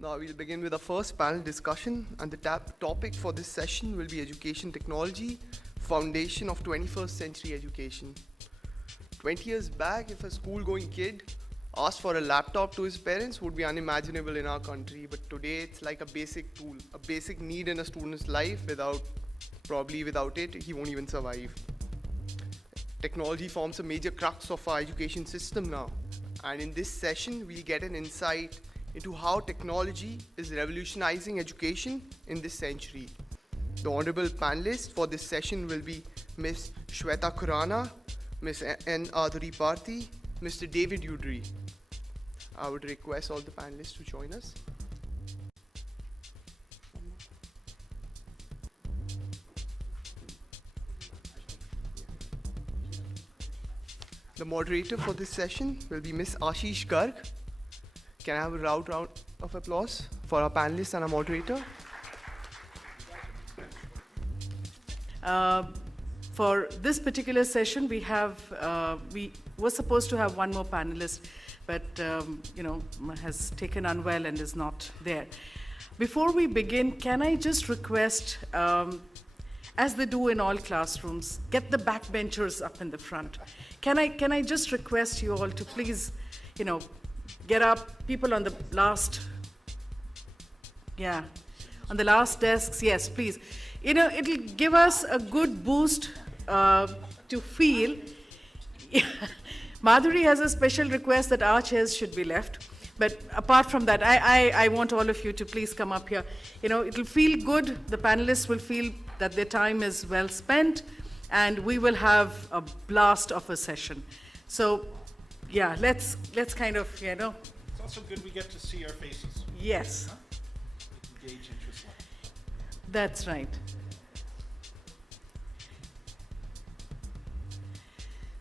Now we'll begin with our first panel discussion, and the topic for this session will be education technology, foundation of 21st century education. 20 years back, if a school-going kid asked for a laptop to his parents, would be unimaginable in our country, but today it's like a basic tool, a basic need in a student's life. Probably without it, he won't even survive. Technology forms a major crux of our education system now, and in this session, we'll get an insight into how technology is revolutionizing education in this century. The honorable panelists for this session will be Ms. Shweta Khurana, Ms. N. Adhuri Parthi, Mr. David Udry. I would request all the panelists to join us. The moderator for this session will be Ms. Ashish Garg. Can I have a round of applause for our panelists and our moderator? For this particular session, we were supposed to have one more panelist, but has taken unwell and is not there. Before we begin, can I just request, as they do in all classrooms, get the backbenchers up in the front. Can I just request you all to please, get up, people on the last, on the last desks, yes, please. It'll give us a good boost to feel. Madhuri has a special request that our chairs should be left. But apart from that, I want all of you to please come up here. It'll feel good. The panelists will feel that their time is well spent, and we will have a blast of a session. So, yeah, let's kind of, It's also good we get to see our faces. Yes. Huh? We can gauge interest level. That's right.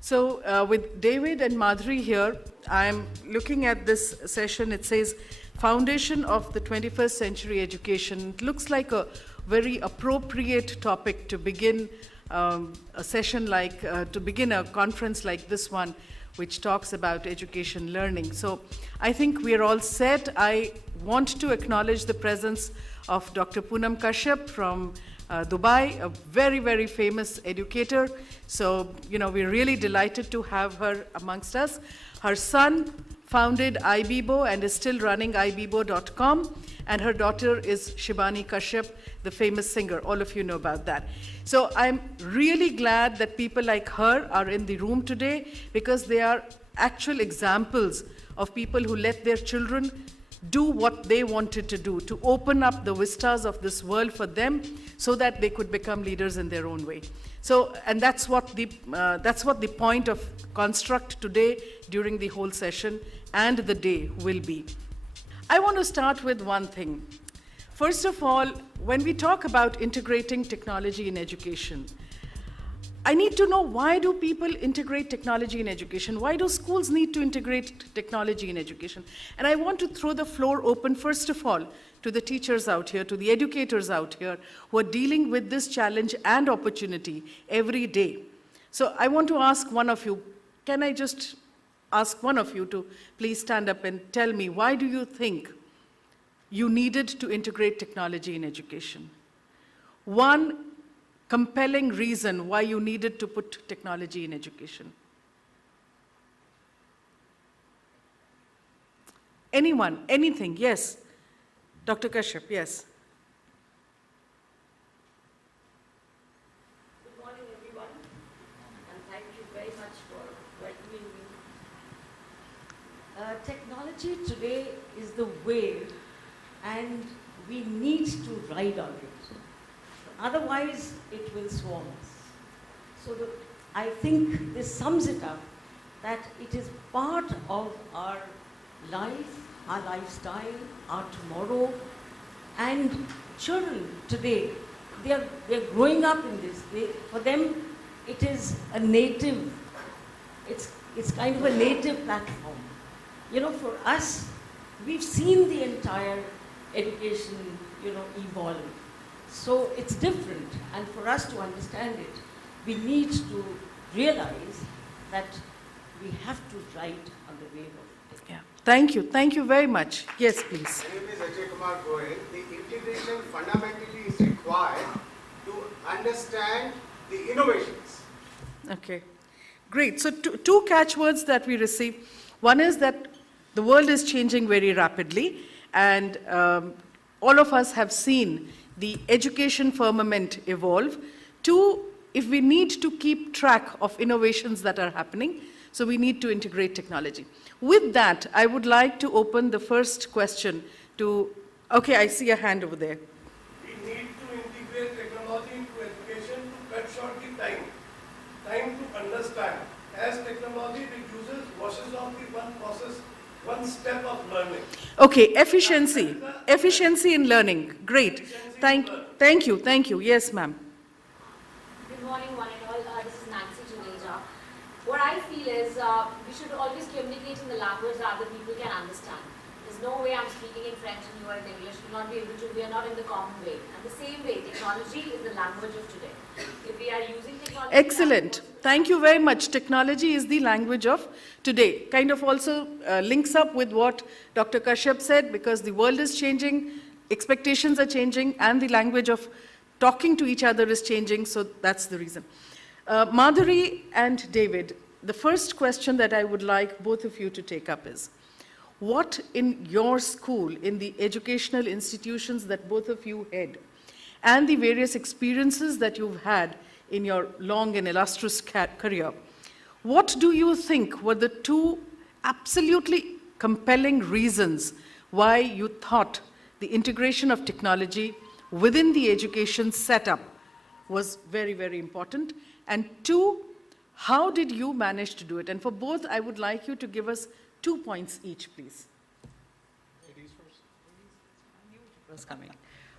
So with David and Madhuri here, I'm looking at this session. It says, Foundation of the 21st Century Education. It looks like a very appropriate topic to begin a session like, to begin a conference like this one, which talks about education learning. So I think we're all set. I want to acknowledge the presence of Dr. Poonam Kashyap from Dubai, a very, very famous educator. So, we're really delighted to have her amongst us. Her son founded IBIBO and is still running ibibo.com, and her daughter is Shibani Kashyap, the famous singer. All of you know about that. So I'm really glad that people like her are in the room today, because they are actual examples of people who let their children do what they wanted to do, to open up the vistas of this world for them so that they could become leaders in their own way. So, and that's what the point of construct today during the whole session and the day will be. I want to start with one thing. First of all, when we talk about integrating technology in education, I need to know, why do people integrate technology in education? Why do schools need to integrate technology in education? And I want to throw the floor open, first of all, to the teachers out here, to the educators out here, who are dealing with this challenge and opportunity every day. So I want to ask one of you, can I just ask one of you to please stand up and tell me, why do you think you needed to integrate technology in education? One compelling reason why you needed to put technology in education. Anyone, anything, yes. Dr. Kashyap, yes. Good morning, everyone, and thank you very much for welcoming me. Technology today is the wave, and we need to ride on it. Otherwise, it will swarm us. So I think this sums it up, that it is part of our life, our lifestyle, our tomorrow. And children today, they're growing up in this. For them, it is a native, it's kind of a native platform. For us, we've seen the entire education, evolve. So it's different, and for us to understand it, we need to realize that we have to ride on the wave of it. Yeah. Thank you very much. Yes, please. My name is Ajay Kumar Goyal. The integration fundamentally is required to understand the innovations. Okay, great. So two catchwords that we receive. One is that the world is changing very rapidly, and all of us have seen the education firmament evolve. Two, if we need to keep track of innovations that are happening, so we need to integrate technology. With that, I would like to open the first question to, okay, I see a hand over there. We need to integrate technology into education to cut short the time to understand. As technology reduces, washes off the one process, one step of learning. Okay, efficiency in learning, great. Thank you, yes ma'am. Good morning, one and all. This is Nancy Juneja. What I feel is we should always communicate in the language that other people can understand. There's no way I'm speaking in French and you are in English. We'll not be able to. We are not in the common way. And the same way, technology is the language of today. If we are using technology... Excellent. Thank you very much. Technology is the language of today. Kind of also links up with what Dr. Kashyap said, because the world is changing, expectations are changing, and the language of talking to each other is changing, so that's the reason. Madhuri and David, the first question that I would like both of you to take up is, what in your school, in the educational institutions that both of you head, and the various experiences that you've had in your long and illustrious career, what do you think were the two absolutely compelling reasons why you thought the integration of technology within the education setup was very, very important? And two, how did you manage to do it? And for both, I would like you to give us 2 points each, please. Ladies first. Was coming.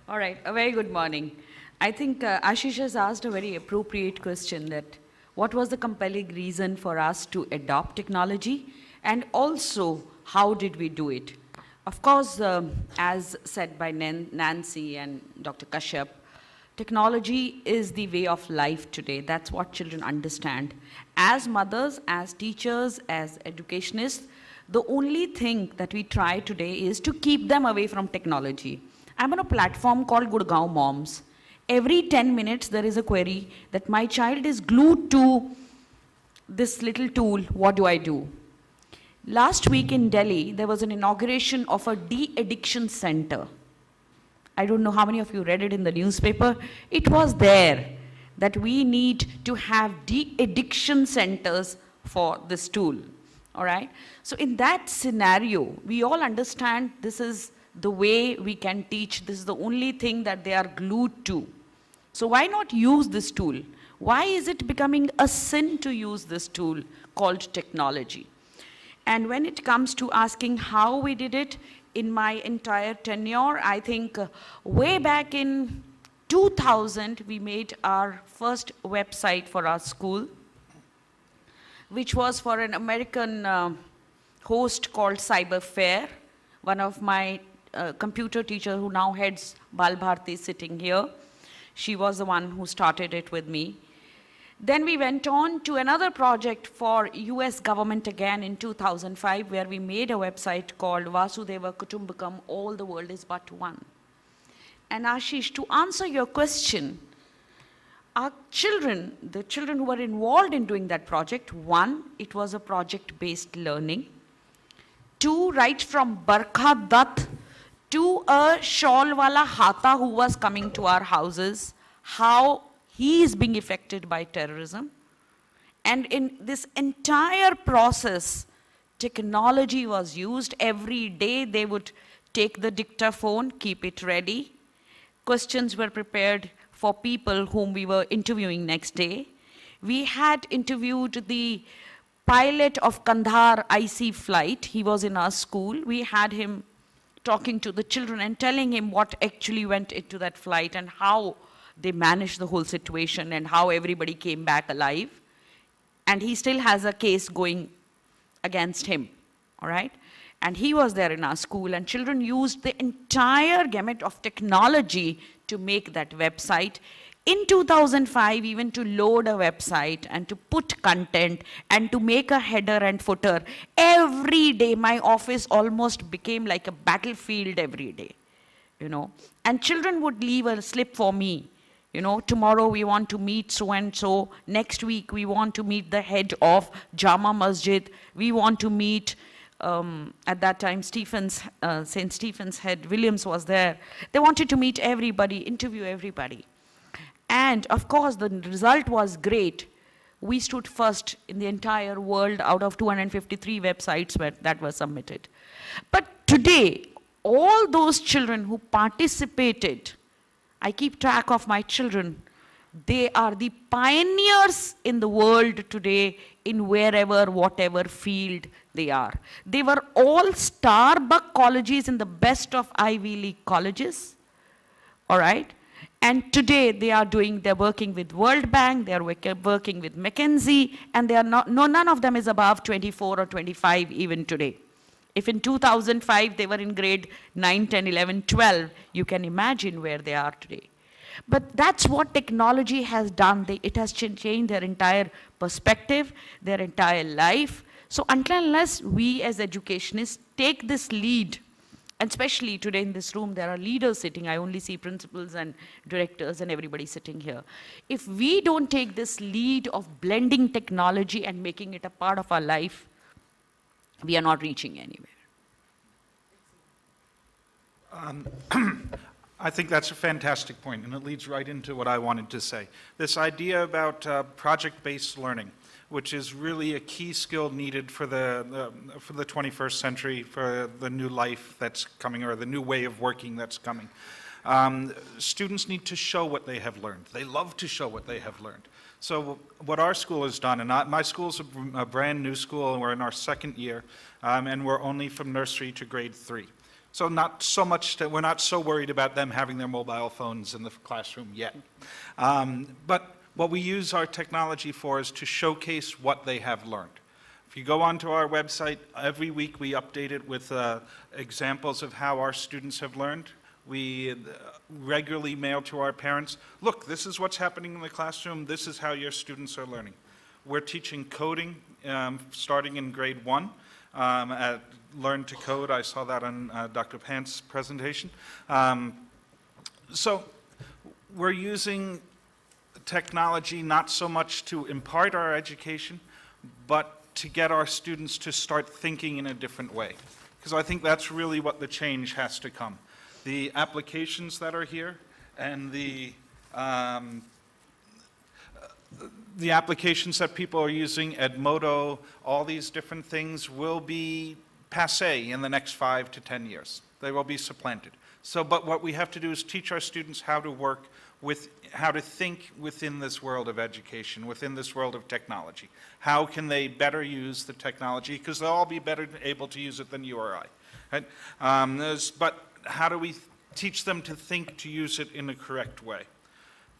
All right, a very good morning. I think Ashish has asked a very appropriate question, that what was the compelling reason for us to adopt technology, and also how did we do it? Of course, as said by Nancy and Dr. Kashyap, technology is the way of life today. That's what children understand. As mothers, as teachers, as educationists, the only thing that we try today is to keep them away from technology. I'm on a platform called Gurgaon Moms. Every 10 minutes there is a query that my child is glued to this little tool, what do I do? Last week in Delhi, there was an inauguration of a de-addiction center. I don't know how many of you read it in the newspaper. It was there that we need to have de-addiction centers for this tool, all right? So in that scenario, we all understand this is the way we can teach. This is the only thing that they are glued to. So why not use this tool? Why is it becoming a sin to use this tool called technology? And when it comes to asking how we did it, in my entire tenure, I think way back in 2000, we made our first website for our school, which was for an American host called Cyber Fair. One of my computer teacher who now heads Bal Bharti sitting here. She was the one who started it with me. Then we went on to another project for US government again in 2005, where we made a website called Vasudeva Kutumbakam, All the World is But One. And Ashish, to answer your question, our children, the children who were involved in doing that project, one, it was a project-based learning. Two, right from Barkha Dutt to a shawl wala hata who was coming to our houses, how he is being affected by terrorism. And in this entire process, technology was used. Every day they would take the dictaphone, keep it ready. Questions were prepared for people whom we were interviewing next day. We had interviewed the pilot of Kandahar IC flight. He was in our school. We had him talking to the children and telling him what actually went into that flight and how they managed the whole situation and how everybody came back alive. And he still has a case going against him, all right? And he was there in our school, and children used the entire gamut of technology to make that website. in 2005, even to load a website and to put content and to make a header and footer, every day my office almost became like a battlefield every day, you know. And children would leave a slip for me. You know, tomorrow we want to meet so-and-so. Next week we want to meet the head of Jama Masjid. We want to meet, at that time, St. Stephen's head, Williams was there. They wanted to meet everybody, interview everybody. And of course, the result was great. We stood first in the entire world out of 253 websites that were submitted. But today, all those children who participated, I keep track of my children. They are the pioneers in the world today in wherever, whatever field they are. They were all Starbucks colleges in the best of Ivy League colleges, all right? And today they're working with World Bank, they're working with McKinsey, and they are none of them is above 24 or 25 even today. If in 2005 they were in grade 9, 10, 11, 12, you can imagine where they are today. But that's what technology has done. It has changed their entire perspective, their entire life. So unless we as educationists take this lead, and especially today in this room, there are leaders sitting. I only see principals and directors and everybody sitting here. If we don't take this lead of blending technology and making it a part of our life, we are not reaching anywhere. I think that's a fantastic point, and it leads right into what I wanted to say. This idea about project-based learning, which is really a key skill needed for the 21st century, for the new life that's coming, or the new way of working that's coming. Students need to show what they have learned. They love to show what they have learned. So what our school has done, and my school is a brand new school, and we're in our second year, and we're only from nursery to grade 3. So not so much that we're not so worried about them having their mobile phones in the classroom yet. But what we use our technology for is to showcase what they have learned. If you go onto our website, every week we update it with examples of how our students have learned. We regularly mail to our parents, look, this is what's happening in the classroom, this is how your students are learning. We're teaching coding starting in grade 1 at Learn to Code. I saw that on Dr. Pant's presentation. So we're using technology not so much to impart our education, but to get our students to start thinking in a different way. Because I think that's really what the change has to come. The applications that are here and the applications that people are using, Edmodo, all these different things will be passé in the next 5 to 10 years. They will be supplanted. So, but what we have to do is teach our students how to work with, how to think within this world of education, within this world of technology. How can they better use the technology? Because they'll all be better able to use it than you or I. Right? But how do we teach them to think to use it in the correct way?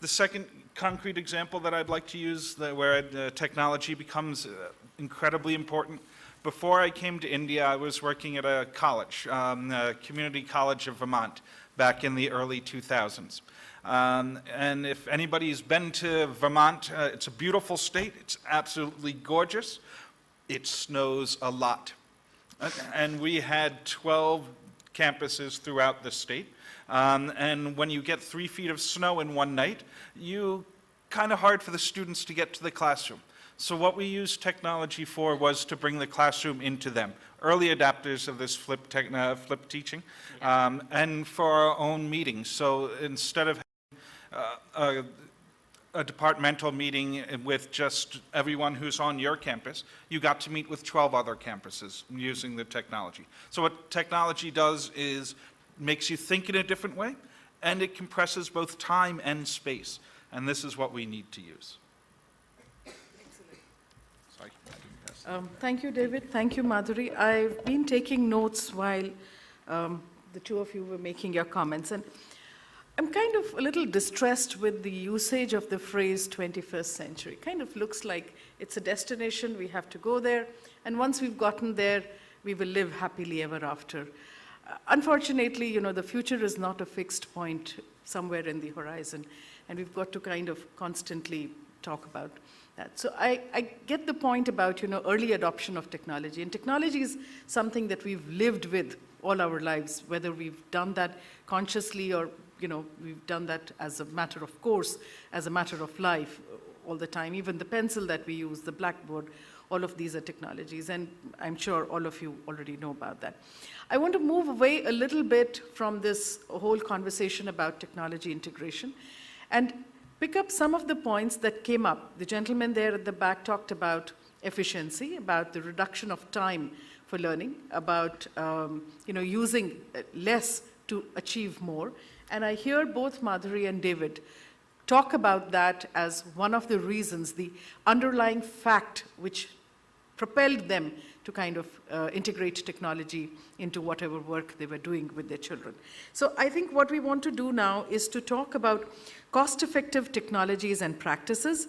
The second concrete example that I'd like to use where technology becomes incredibly important. Before I came to India, I was working at a college, Community College of Vermont, back in the early 2000s. And if anybody's been to Vermont, it's a beautiful state. It's absolutely gorgeous. It snows a lot. And we had 12 campuses throughout the state. And when you get 3 feet of snow in one night, kind of hard for the students to get to the classroom. So what we used technology for was to bring the classroom into them. Early adapters of this flip teaching, and for our own meetings. So instead of having a departmental meeting with just everyone who's on your campus, you got to meet with 12 other campuses using the technology. So what technology does is makes you think in a different way, and it compresses both time and space. And this is what we need to use. Sorry, thank you, David. Thank you, Madhuri. I've been taking notes while the two of you were making your comments. And I'm kind of a little distressed with the usage of the phrase 21st century. It kind of looks like it's a destination, we have to go there, and once we've gotten there, we will live happily ever after. unfortunately, the future is not a fixed point somewhere in the horizon, and we've got to kind of constantly talk about that. So I get the point about, early adoption of technology, and technology is something that we've lived with all our lives, whether we've done that consciously or, we've done that as a matter of course, as a matter of life all the time. Even the pencil that we use, the blackboard, all of these are technologies, and I'm sure all of you already know about that. I want to move away a little bit from this whole conversation about technology integration and pick up some of the points that came up. The gentleman there at the back talked about efficiency, about the reduction of time for learning, about using less to achieve more. And I hear both Madhuri and David talk about that as one of the reasons, the underlying fact which propelled them to kind of integrate technology into whatever work they were doing with their children. So I think what we want to do now is to talk about cost-effective technologies and practices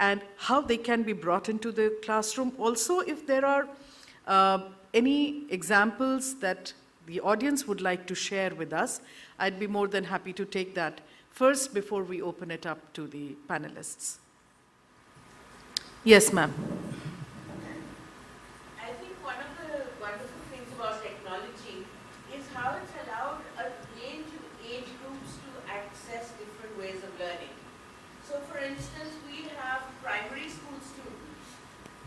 and how they can be brought into the classroom. Also, if there are any examples that the audience would like to share with us, I'd be more than happy to take that first before we open it up to the panelists. Yes, ma'am. I think one of the wonderful things about technology is how it's allowed a range of age groups to access different ways of learning. So for instance, we have primary school students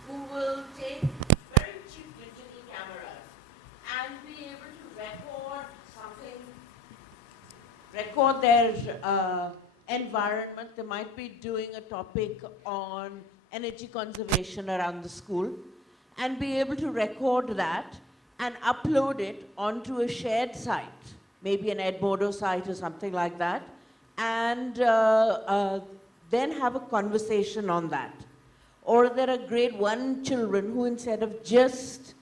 who will take very cheap digital cameras and be able to record something, record their environment. They might be doing a topic on energy conservation around the school and be able to record that and upload it onto a shared site, maybe an Edmodo site or something like that, and then have a conversation on that. Or there are grade 1 children who, instead of just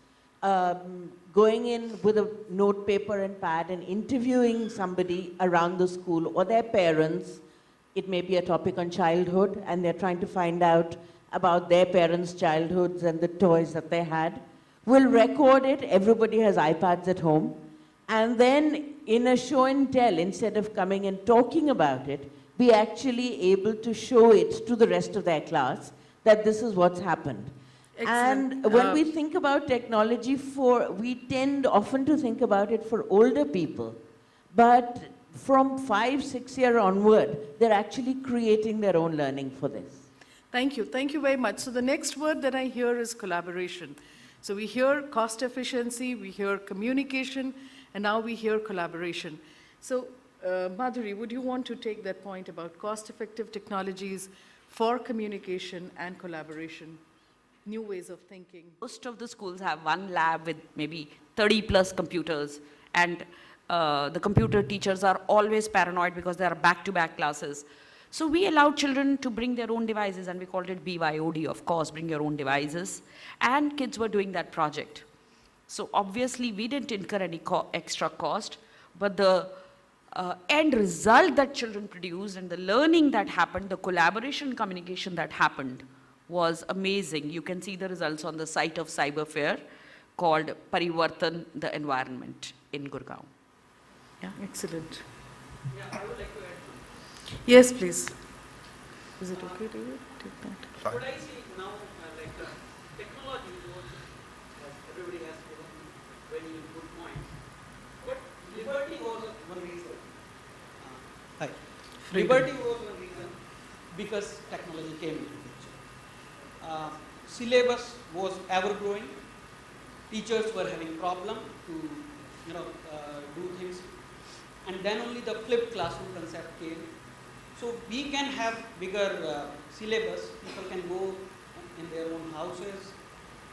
going in with a note paper and pad and interviewing somebody around the school or their parents, it may be a topic on childhood and they're trying to find out about their parents' childhoods and the toys that they had, will record it. Everybody has iPads at home. And then in a show and tell, instead of coming and talking about it, be actually able to show it to the rest of their class that this is what's happened. Excellent. And when we think about technology we tend often to think about it for older people, but from 5, 6 year onward, they're actually creating their own learning for this. Thank you. Thank you very much. So the next word that I hear is collaboration. So we hear cost efficiency, we hear communication, and now we hear collaboration. So Madhuri, would you want to take that point about cost-effective technologies for communication and collaboration, new ways of thinking? Most of the schools have one lab with maybe 30 plus computers, and the computer teachers are always paranoid because there are back-to-back classes. So we allowed children to bring their own devices, and we called it BYOD, of course, bring your own devices, and kids were doing that project. So obviously we didn't incur any extra cost, but the end result that children produced and the learning that happened, the collaboration communication that happened was amazing. You can see the results on the site of Cyber Fair called Parivartan, the environment in Gurgaon. Yeah, excellent. Yeah, I would like to add. Yes, please. Is it okay, David? Take that. What I see now, technology was, everybody has given very good points, but liberty was one reason. Liberty was one reason because technology came into picture. Syllabus was ever growing. Teachers were having problem to, do things, and then only the flipped classroom concept came. So we can have bigger syllabus. People can go in their own houses,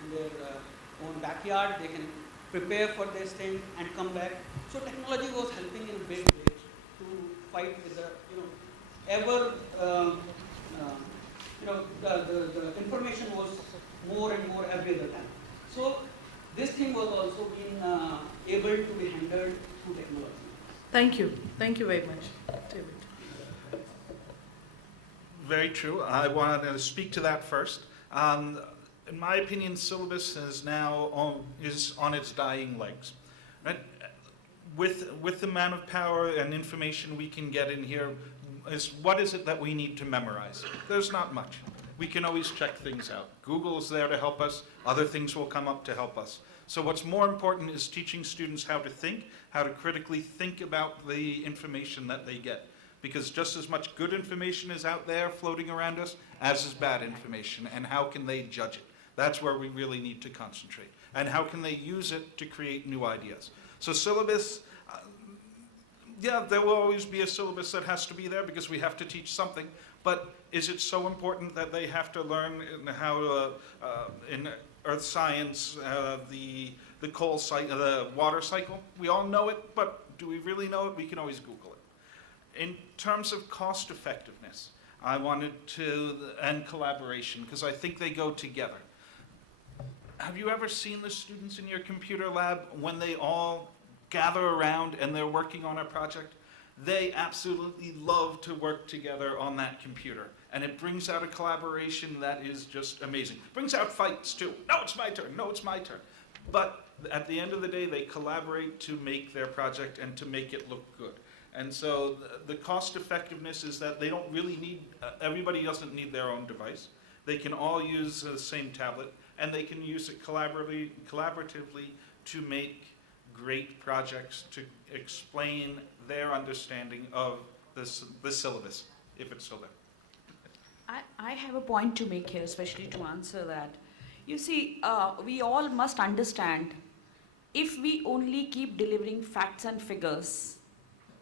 in their own backyard. They can prepare for this thing and come back. So technology was helping in a big way to fight with the, the information was more and more every other time. So this thing was also being able to be handled through technology. Thank you. Thank you very much, David. Very true. I want to speak to that first. In my opinion, syllabus is now on its dying legs. Right? with the amount of power and information we can get in here, is what is it that we need to memorize? There's not much. We can always check things out. Google is there to help us. Other things will come up to help us. So what's more important is teaching students how to think, how to critically think about the information that they get. Because just as much good information is out there floating around us as is bad information, and how can they judge it? That's where we really need to concentrate. And how can they use it to create new ideas? So syllabus, yeah, there will always be a syllabus that has to be there because we have to teach something, but is it so important that they have to learn how, in earth science, the coal cycle, the water cycle? We all know it, but do we really know it? We can always Google it. In terms of cost effectiveness, I wanted to, and collaboration, because I think they go together. Have you ever seen the students in your computer lab when they all gather around and they're working on a project? They absolutely love to work together on that computer. And it brings out a collaboration that is just amazing. Brings out fights too. No, it's my turn. No, it's my turn. But at the end of the day, they collaborate to make their project and to make it look good. And so the cost effectiveness is that they don't really need, everybody doesn't need their own device. They can all use the same tablet, and they can use it collaboratively to make great projects to explain their understanding of the syllabus, if it's still there. I have a point to make here, especially to answer that. You see, we all must understand, if we only keep delivering facts and figures,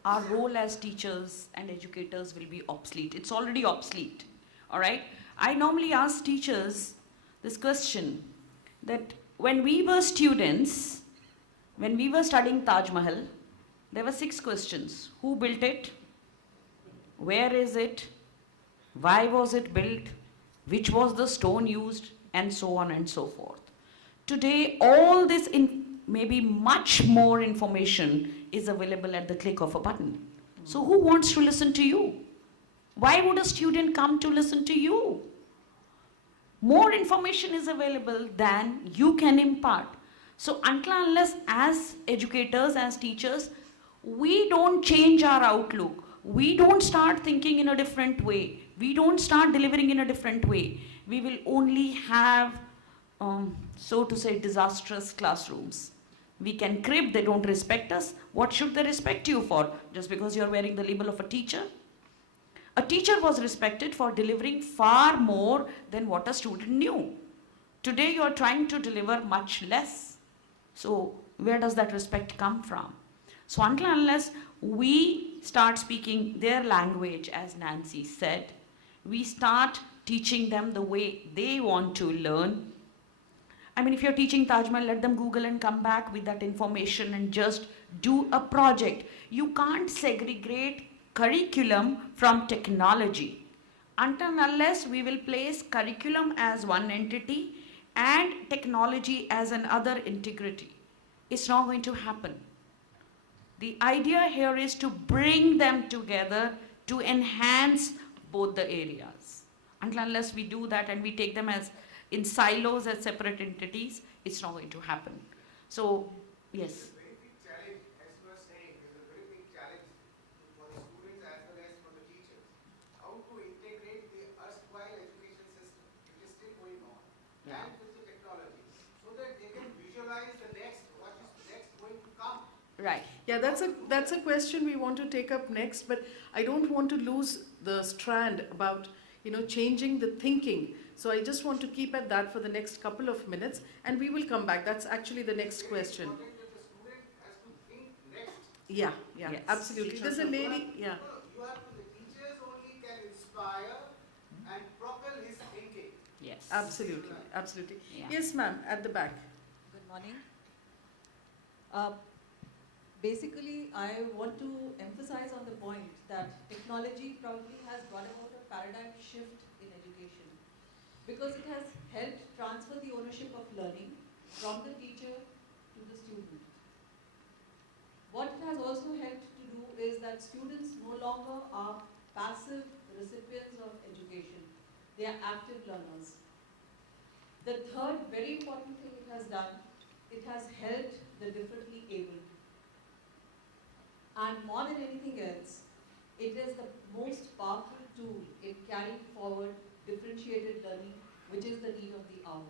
our role as teachers and educators will be obsolete. It's already obsolete, all right? I normally ask teachers this question, that when we were students, when we were studying Taj Mahal, there were 6 questions. Who built it? Where is it? Why was it built? Which was the stone used? And so on and so forth. Today, all this, maybe much more information is available at the click of a button. So who wants to listen to you? Why would a student come to listen to you? More information is available than you can impart. So until unless as educators, as teachers, we don't change our outlook, we don't start thinking in a different way, we don't start delivering in a different way, we will only have, so to say, disastrous classrooms. We can crib, they don't respect us. What should they respect you for? Just because you're wearing the label of a teacher? A teacher was respected for delivering far more than what a student knew. Today you are trying to deliver much less. So where does that respect come from? So until unless we start speaking their language, as Nancy said, we start teaching them the way they want to learn. I mean, if you're teaching Taj Mahal, let them Google and come back with that information and just do a project. You can't segregate curriculum from technology. Until and unless we will place curriculum as one entity and technology as another integrity, it's not going to happen. The idea here is to bring them together to enhance both the areas. Until and unless we do that and we take them as in silos as separate entities, it's not going to happen. So, yes. Right. Yeah, that's a question we want to take up next, but I don't want to lose the strand about, changing the thinking. So I just want to keep at that for the next couple of minutes, and we will come back. That's actually the next question. Yeah, yeah, yes. Absolutely. There's a lady, yeah. The teachers only can inspire and propel his thinking. Yes. Absolutely, absolutely. Yeah. Yes, ma'am, at the back. Good morning. Basically, I want to emphasize on the point that technology probably has brought about a paradigm shift in education, because it has helped transfer the ownership of learning from the teacher to the student. What it has also helped to do is that students no longer are passive recipients of education. They are active learners. The third very important thing it has done, it has helped the differently abled. And more than anything else, it is the most powerful tool in carrying forward differentiated learning, which is the need of the hour.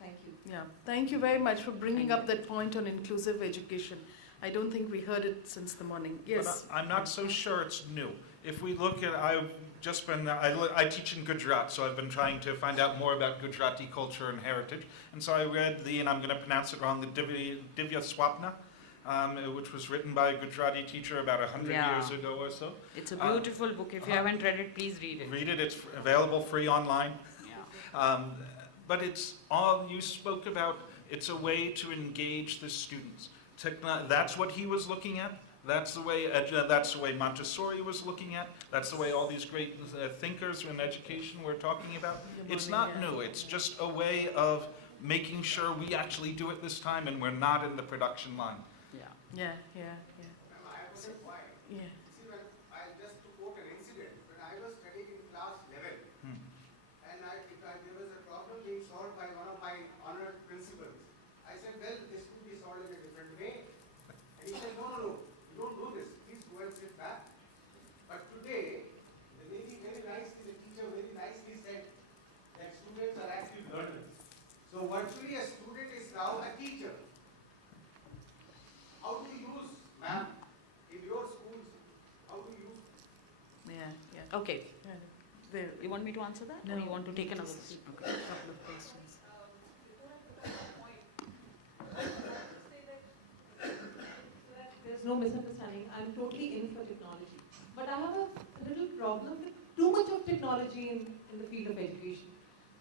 Thank you. Yeah, thank you very much for bringing up that point on inclusive education. I don't think we heard it since the morning. Yes. But I'm not so sure it's new. If we look at, I've just been, I teach in Gujarat, so I've been trying to find out more about Gujarati culture and heritage. And so I read and I'm going to pronounce it wrong, the Divya Swapna, which was written by a Gujarati teacher about 100 years ago or so. It's a beautiful book. If you haven't read it, please read it. Read it. It's available free online. Yeah. But it's all you spoke about. It's a way to engage the students. That's what he was looking at. That's the way Montessori was looking at. That's the way all these great thinkers in education were talking about. It's not new. It's just a way of making sure we actually do it this time and we're not in the production line. Yeah. I was why. Yeah. See, when I just to quote an incident, when I was studying in class 11, and there was a problem being solved by one of my honored principals. I said, well, this could be solved in a different way. And he said, no, you don't do this. Please go and sit back. But today, very nicely, the teacher very nicely said that students are active learners. So virtually a student is now a teacher. How do you use, ma'am, in your schools, how do you use? Yeah. Okay. There. You want me to answer that? No. Or you want to take another? Okay. A couple of questions. There's no misunderstanding. I'm totally in for technology. But I have a little problem with too much of technology in the field of education.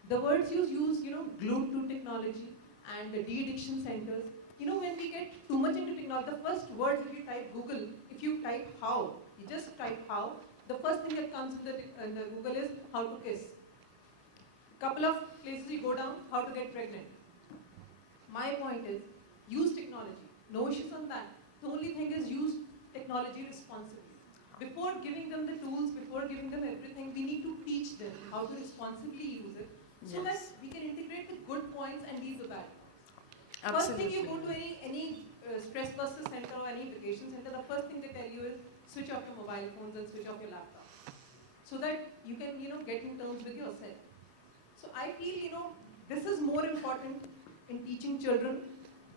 The words you use, glued to technology and the de-addiction centers. When we get too much into technology, the first words if you type Google, if you type how, you just type how, the first thing that comes in the Google is how to kiss. Couple of places you go down, how to get pregnant. My point is, use technology. No issues on that. The only thing is use technology responsibly. Before giving them the tools, before giving them everything, we need to teach them how to responsibly use it so that we can integrate the good points and leave the bad points. First thing you go to any stress buster center or any vacation center, the first thing they tell you is switch off your mobile phones and switch off your laptop so that you can, get in terms with yourself. So I feel, this is more important in teaching children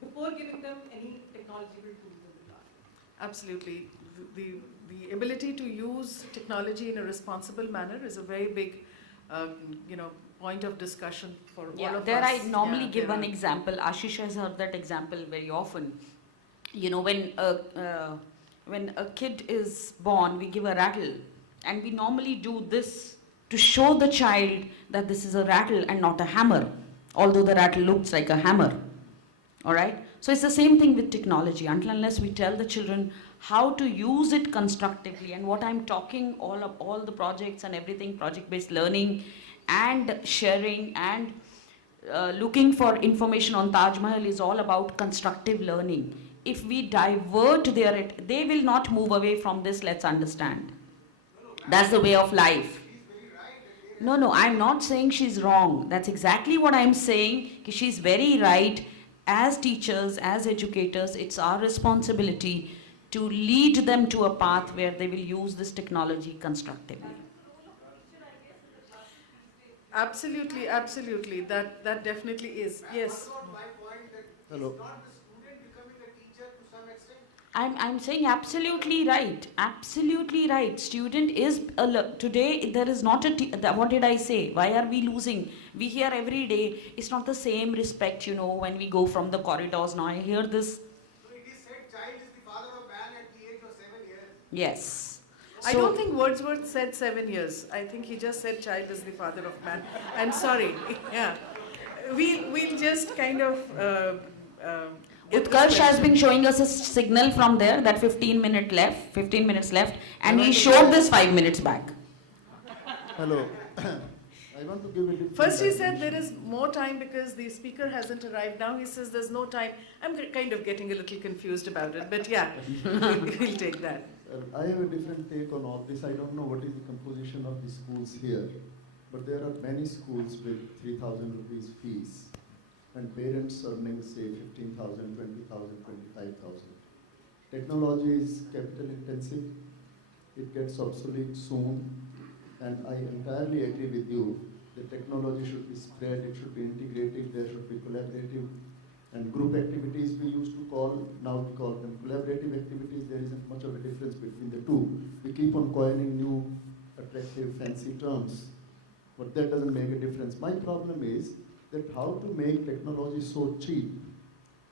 before giving them any technological tools in the classroom. Absolutely. The ability to use technology in a responsible manner is a very big, point of discussion for all of us. There I normally give one example. Ashish has heard that example very often. When a kid is born, we give a rattle. And we normally do this to show the child that this is a rattle and not a hammer, although the rattle looks like a hammer. All right? So it's the same thing with technology. Until unless we tell the children how to use it constructively, and what I'm talking, all the projects and everything, project-based learning and sharing and looking for information on Taj Mahal is all about constructive learning. If we divert they will not move away from this, let's understand. That's the way of life. No, I'm not saying she's wrong. That's exactly what I'm saying. She's very right. As teachers, as educators, it's our responsibility to lead them to a path where they will use this technology constructively. Absolutely. That definitely is. Yes. Hello. Is not the student becoming a teacher to some extent? I'm saying absolutely right. Absolutely right. Student is today there is not what did I say? Why are we losing? We hear every day. It's not the same respect, when we go from the corridors. Now I hear this. So it is said child is the father of man at the age of 7 years. Yes. I don't think Wordsworth said 7 years. I think he just said child is the father of man. I'm sorry. Yeah. We'll just kind of Utkarsh has been showing us a signal from there that 15 minutes left, and he showed this 5 minutes back. Hello. I want to give a different First he said there is more time because the speaker hasn't arrived. Now he says there's no time. I'm kind of getting a little confused about it, but yeah, we'll take that. I have a different take on all this. I don't know what is the composition of the schools here, but there are many schools with 3,000 rupees fees, and parents earning say 15,000, 20,000, 25,000. Technology is capital intensive, it gets obsolete soon, and I entirely agree with you. The technology should be spread, it should be integrated, there should be collaborative and group activities we used to call, now we call them collaborative activities. There isn't much of a difference between the two. We keep on coining new, attractive, fancy terms, but that doesn't make a difference. My problem is that how to make technology so cheap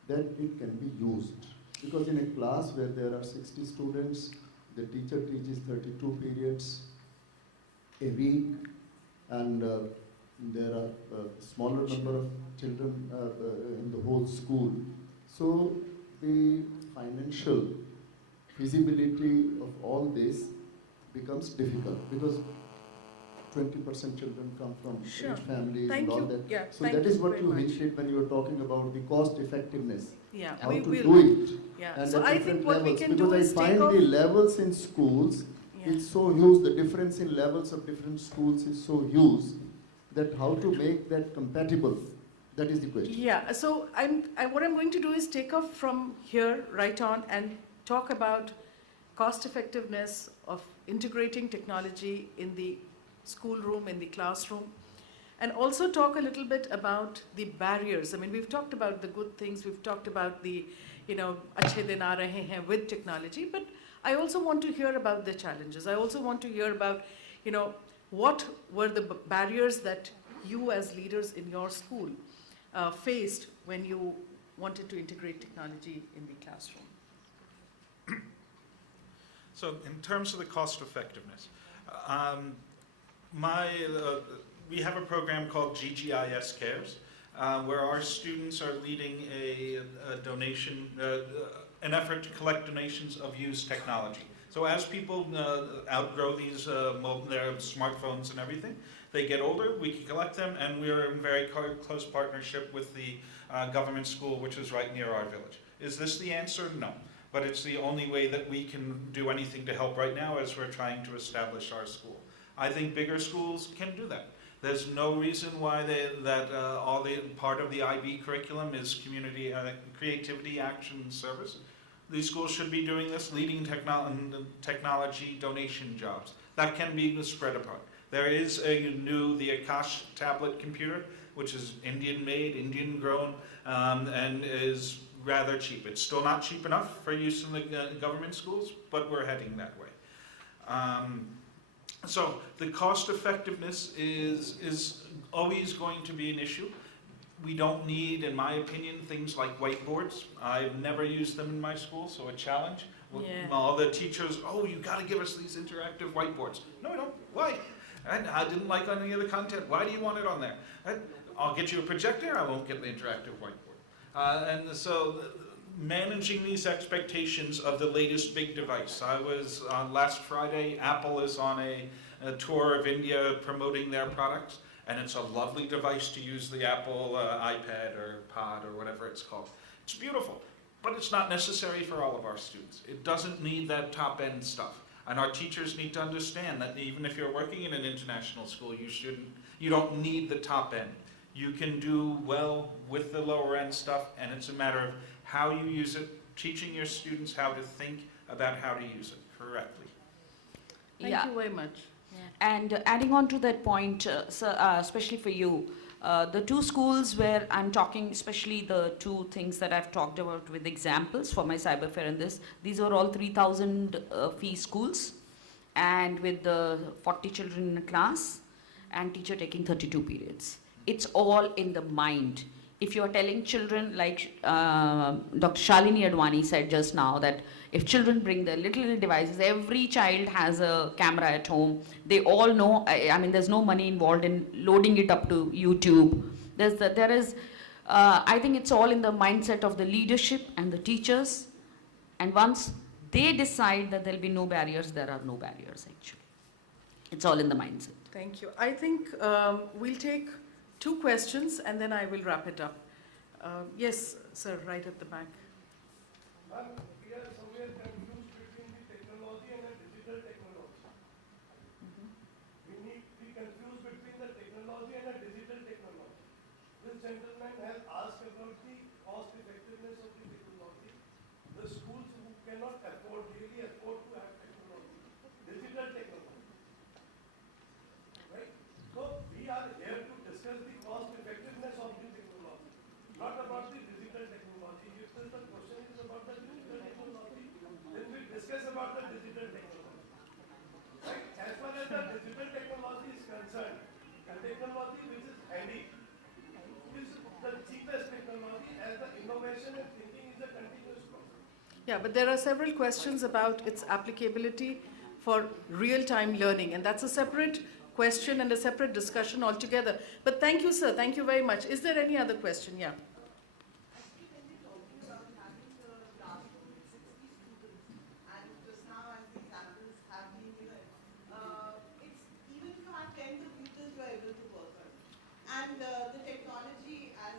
that it can be used. Because in a class where there are 60 students, the teacher teaches 32 periods a week, and there are a smaller number of children in the whole school. So the financial feasibility of all this becomes difficult because 20% children come from rich families and all that. Yeah, so that is what you hinted when you were talking about the cost effectiveness. Yeah, how we to will. do it. Yeah. And So at I different think what levels, we can because do is I find take off. the levels in schools is so huge, the difference in levels of different schools is so huge that how to make that compatible, that is the question. Yeah, so what I'm going to do is take off from here right on and talk about cost effectiveness of integrating technology in the schoolroom, in the classroom, and also talk a little bit about the barriers. I mean, we've talked about the good things, we've talked about the, achhe din aa rahe hain with technology, but I also want to hear about the challenges. I also want to hear about, what were the barriers that you as leaders in your school faced when you wanted to integrate technology in the classroom. So in terms of the cost effectiveness, we have a program called GGIS Cares, where our students are leading a donation, an effort to collect donations of used technology. So as people outgrow these their smartphones and everything, they get older, we can collect them, and we're in very close partnership with the government school, which is right near our village. Is this the answer? No. But it's the only way that we can do anything to help right now as we're trying to establish our school. I think bigger schools can do that. There's no reason why all the part of the IB curriculum is community creativity, action, service. These schools should be doing this, leading technology donation jobs. That can be spread apart. There is the Akash tablet computer, which is Indian made, Indian grown, and is rather cheap. It's still not cheap enough for use in the government schools, but we're heading that way. So the cost effectiveness is always going to be an issue. We don't need, in my opinion, things like whiteboards. I've never used them in my school, so a challenge. Yeah. All the teachers, you got to give us these interactive whiteboards. No, I don't. Why? I didn't like any of the content. Why do you want it on there? I'll get you a projector, I won't get the interactive whiteboard. And so managing these expectations of the latest big device. I was last Friday, Apple is on a tour of India promoting their products, and it's a lovely device to use, the Apple iPad or Pod or whatever it's called. It's beautiful, but it's not necessary for all of our students. It doesn't need that top-end stuff. And our teachers need to understand that even if you're working in an international school, you don't need the top end. You can do well with the lower end stuff, and it's a matter of how you use it, teaching your students how to think about how to use it correctly. Thank you very much. And adding on to that point, especially for you, the two schools where I'm talking, especially the two things that I've talked about with examples for my cyber fair and these are all 3,000 fee schools, and with the 40 children in a class and teacher taking 32 periods. It's all in the mind. If you're telling children, like Dr. Shalini Advani said just now, that if children bring their little devices, every child has a camera at home. They all know, I mean, there's no money involved in loading it up to YouTube. I think it's all in the mindset of the leadership and the teachers. And once they decide that there'll be no barriers, there are no barriers actually. It's all in the mindset. Thank you. I think we'll take 2 questions and then I will wrap it up. Yes, sir, right at the back. We are somewhere confused between the technology and the digital technology. We need to be confused between the technology and the digital technology. This gentleman has asked about the cost effectiveness of the technology. The schools who cannot Yeah, but there are several questions about its applicability for real-time learning, and that's a separate question and a separate discussion altogether. But thank you, sir. Thank you very much. Is there any other question? Yeah. And the technology, as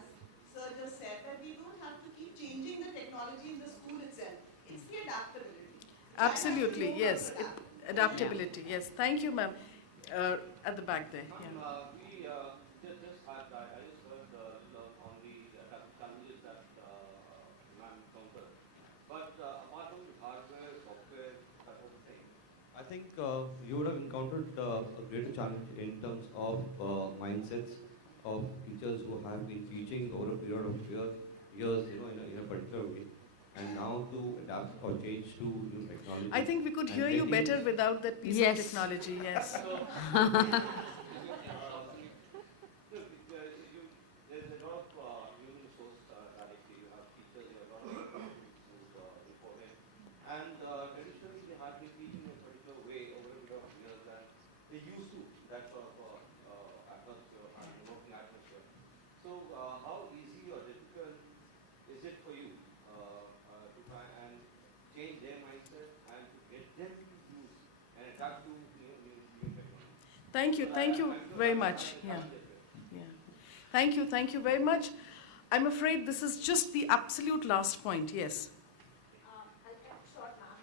Sir just said, that we don't have to keep changing the technology in the school itself. It's the adaptability. Absolutely, yes. Adaptability, yes. Thank you, ma'am. At the back there. Yeah. We just had, I just heard on the challenges that ma'am encountered. But apart from the hardware, software, that sort of thing, I think you would have encountered a greater challenge in terms of mindsets of teachers who have been teaching over a period of years, in a particular way, and now to adapt or change to new technology. I think we could hear you better without that piece of technology, yes. There's a lot of human resource addiction. You have teachers, you have a lot of people beforehand. And traditionally, they have been teaching in a particular way over a period of years, and they used to that sort of atmosphere and working atmosphere. So, how easy or difficult is it for you to try and change their mindset and to get them to use and adapt to new technology? Thank you very much. Yeah. Thank you very much. I'm afraid this is just the absolute last point, yes. I'll cut short, ma'am.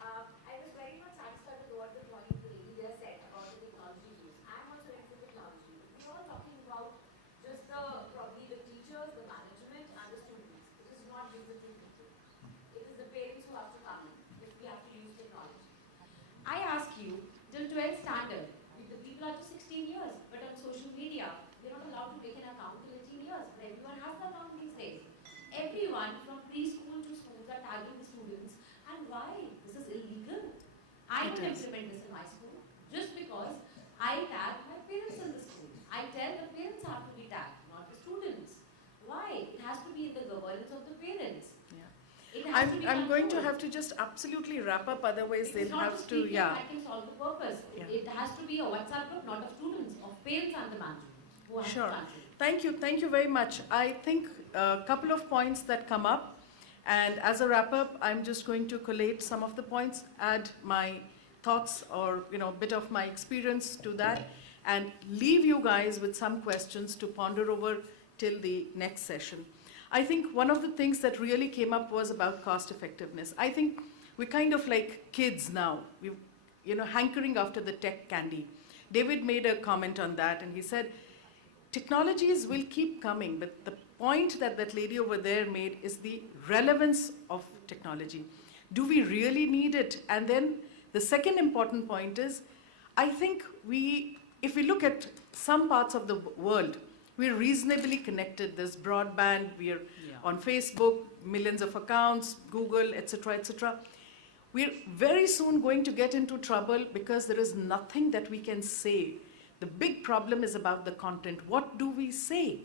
I was very much satisfied with what the point the lady there said about the technology use. I'm also into technology. We're all talking about just probably the teachers, the management, and the students. It is not just the two people. It is the parents who have to come in if we have to use technology. I ask you, till 12th standard, the people are to 16 years, but on social media, they're not allowed to make an account till 18 years. But everyone has the account these days. Everyone from preschool to schools are tagging the students. And why? This is illegal. I don't implement this in my school just because I tag my parents in the school. I tell the parents have to be tagged, not the students. Why? It has to be in the governance of the parents. I'm going to have to just absolutely wrap up, otherwise they'll have to, I can solve the purpose. It has to be a WhatsApp group, not of students, of parents and the management. Sure. Thank you very much. I think a couple of points that come up, and as a wrap-up, I'm just going to collate some of the points, add my thoughts or bit of my experience to that, and leave you guys with some questions to ponder over till the next session. I think one of the things that really came up was about cost effectiveness. I think we're kind of like kids now, hankering after the tech candy. David made a comment on that, and he said, technologies will keep coming, but the point that that lady over there made is the relevance of technology. Do we really need it? And then the second important point is, I think if we look at some parts of the world, we're reasonably connected. There's broadband, we're on Facebook, millions of accounts, Google, etc., etc. We're very soon going to get into trouble because there is nothing that we can say. The big problem is about the content. What do we say?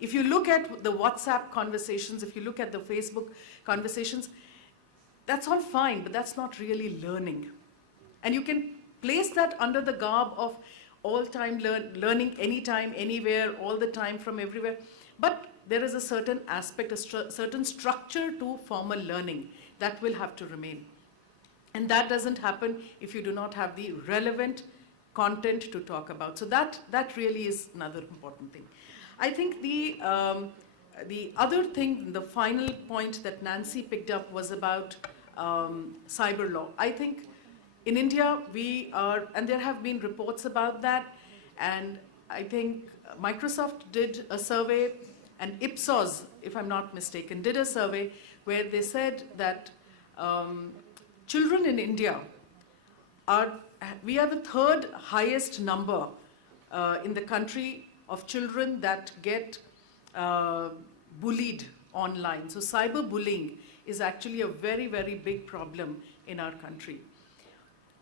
If you look at the WhatsApp conversations, if you look at the Facebook conversations, that's all fine, but that's not really learning. And you can place that under the garb of all-time learning, anytime, anywhere, all the time, from everywhere. But there is a certain aspect, a certain structure to formal learning that will have to remain. And that doesn't happen if you do not have the relevant content to talk about. So that really is another important thing. I think the other thing, the final point that Nancy picked up was about cyber law. I think in India, we are, and there have been reports about that, and I think Microsoft did a survey, and Ipsos, if I'm not mistaken, did a survey where they said that children in India we are the third highest number in the country of children that get bullied online. So cyberbullying is actually a very, very big problem in our country.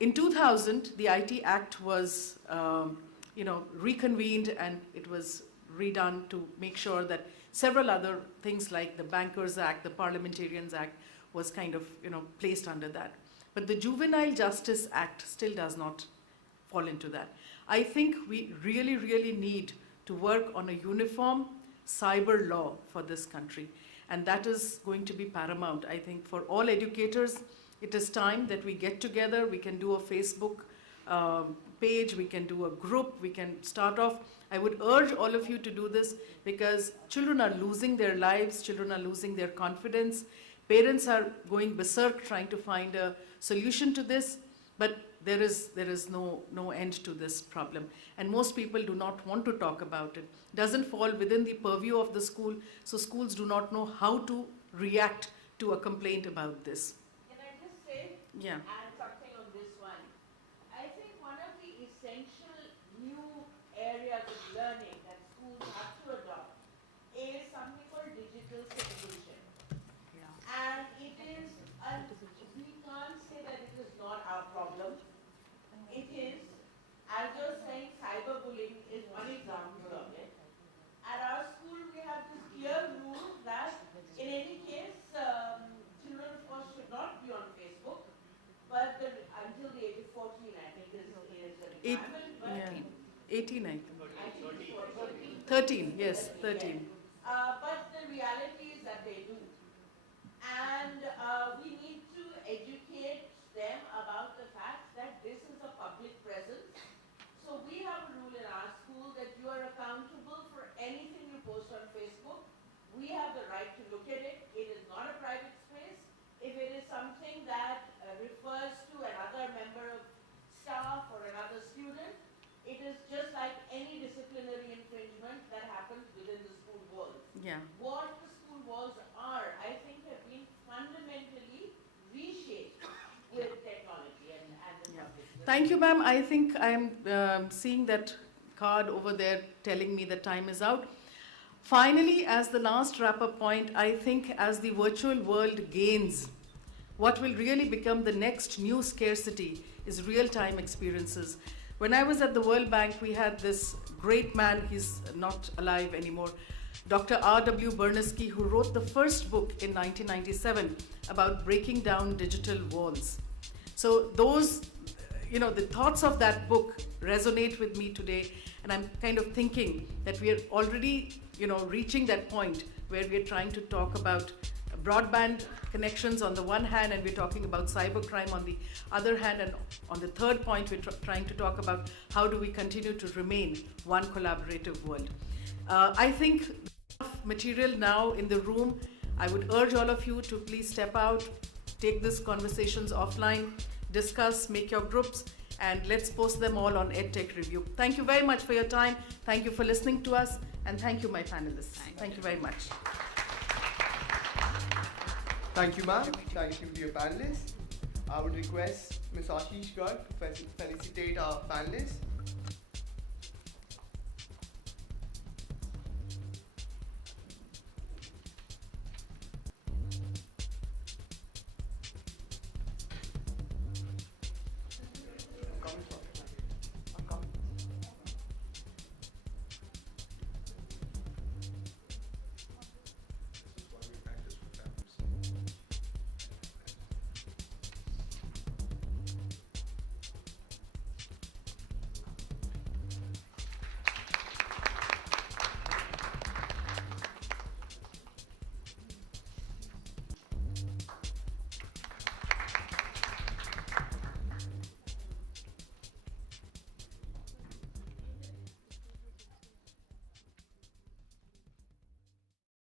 In 2000, the IT Act was reconvened, and it was redone to make sure that several other things like the Bankers Act, the Parliamentarians Act was kind of, placed under that. But the Juvenile Justice Act still does not fall into that. I think we really, really need to work on a uniform cyber law for this country. And that is going to be paramount. I think for all educators, it is time that we get together. We can do a Facebook page, we can do a group, we can start off. I would urge all of you to do this because children are losing their lives, children are losing their confidence. Parents are going berserk trying to find a solution to this, but there is no end to this problem. And most people do not want to talk about it. Doesn't fall within the purview of the school, so schools do not know how to react to a complaint about this. Can I just say, add something on this one? I think one of the essential new areas of learning that schools have to adopt is something called digital citizenship. And it is, we can't say that it is not our problem. It is, as you're saying, cyberbullying is one example of it. At our school, we have this clear rule that in any case, children, of course, should not be on Facebook, but until the age of 14, I think, is the requirement. 18, I think. 13, yes, 13. But the reality is that they do. And we need to educate them about the fact that this is a public presence. So we have a rule in our school that you are accountable for anything you post on Facebook. We have the right to look at it. It is not a private space. If it is something that refers to another member of staff or another student, it is just like any disciplinary infringement that happens within the school walls. Yeah. What the school walls are, I think, have been fundamentally reshaped with technology and the public. Thank you, ma'am. I think I'm seeing that card over there telling me the time is out. Finally, as the last wrap-up point, I think as the virtual world gains, what will really become the next new scarcity is real-time experiences. When I was at the World Bank, we had this great man, he's not alive anymore, Dr. R.W. Bernesky, who wrote the first book in 1997 about breaking down digital walls. So those, the thoughts of that book resonate with me today, and I'm kind of thinking that we are already, reaching that point where we are trying to talk about broadband connections on the one hand, and we're talking about cybercrime on the other hand, and on the third point, we're trying to talk about how do we continue to remain one collaborative world. I think material now in the room. I would urge all of you to please step out, take these conversations offline, discuss, make your groups, and let's post them all on EdTech Review. Thank you very much for your time. Thank you for listening to us, and thank you, my panelists. Thank you very much. Thank you, ma'am. Thank you to your panelists. I would request Ms. Ashish Garg to felicitate our panelists.